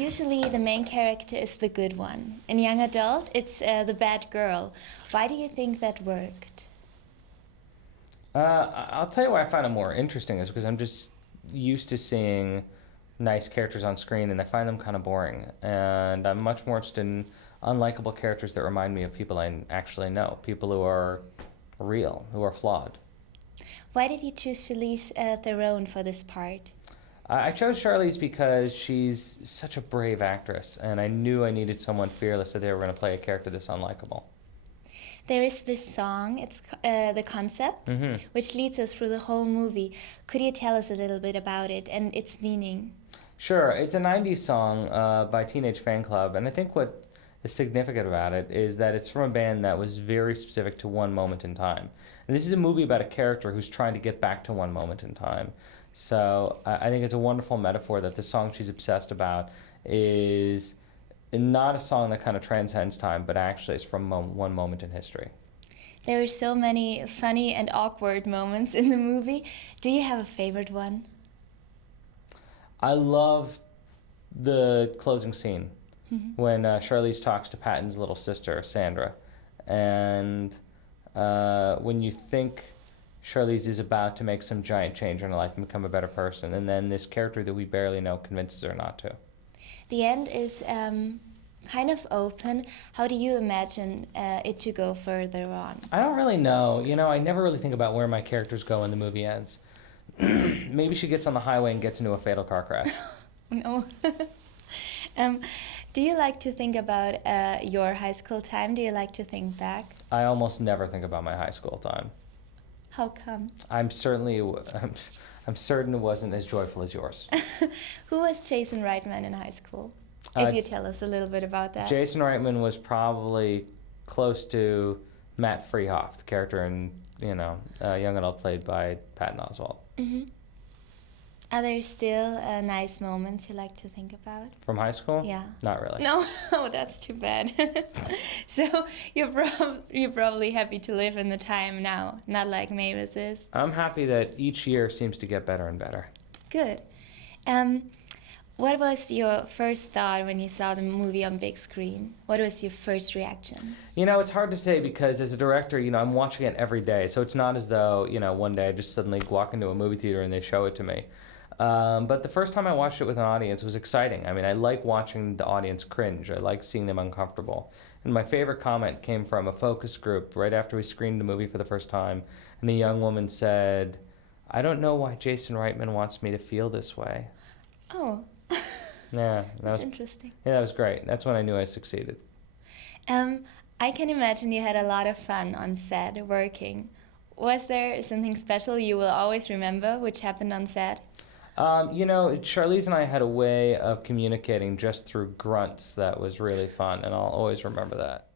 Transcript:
Usually the main character is the good one. In young adult, it's the bad girl. Why do you think that worked? I'll tell you why I find it more interesting is because I'm just used to seeing nice characters on screen, and I find them kind of boring. And I'm much more interested in unlikable characters that remind me of people I actually know, people who are real, who are flawed. Why did you choose Charlize Theron for this part? I chose Charlize because she's such a brave actress, and I knew I needed someone fearless if they were going to play a character this unlikable. There is this song, it's the concept, which leads us through the whole movie. Could you tell us a little bit about it and its meaning? Sure, it's a 90s song by Teenage Fan Club, and I think what is significant about it is that it's from a band that was very specific to one moment in time. And this is a movie about a character who's trying to get back to one moment in time. So I think it's a wonderful metaphor that the song she's obsessed about is not a song that kind of transcends time, but actually it's from one moment in history. There are so many funny and awkward moments in the movie. Do you have a favorite one? I love the closing scene when Charlize talks to Patton's little sister, Sandra. And when you think Charlize is about to make some giant change in her life and become a better person, and then this character that we barely know convinces her not to. The end is kind of open. How do you imagine it to go further on? I don't really know. You know, I never really think about where my characters go when the movie ends. Maybe she gets on the highway and gets into a fatal car crash. No. Do you like to think about your high school time? Do you like to think back? I almost never think about my high school time. How come? I'm certain it wasn't as joyful as yours. Who was Jason Reitman in high school? If you tell us a little bit about that. Jason Reitman was probably close to Matt Freehoff, the character in young adult played by Patton Oswalt. Are there still nice moments you like to think about? From high school? Yeah. Not really. No, oh, that's too bad. So you're probably happy to live in the time now, not like Mavis is. I'm happy that each year seems to get better and better. Good. What was your first thought when you saw the movie on big screen? What was your first reaction? You know, it's hard to say because as a director, I'm watching it every day. So it's not as though, one day I just suddenly walk into a movie theater and they show it to me. But the first time I watched it with an audience was exciting. I mean, I like watching the audience cringe. I like seeing them uncomfortable. And my favorite comment came from a focus group right after we screened the movie for the first time. And the young woman said, "I don't know why Jason Reitman wants me to feel this way." Oh. Yeah. That's interesting. Yeah, that was great. That's when I knew I succeeded. I can imagine you had a lot of fun on set working. Was there something special you will always remember which happened on set? Charlize and I had a way of communicating just through grunts that was really fun, and I'll always remember that.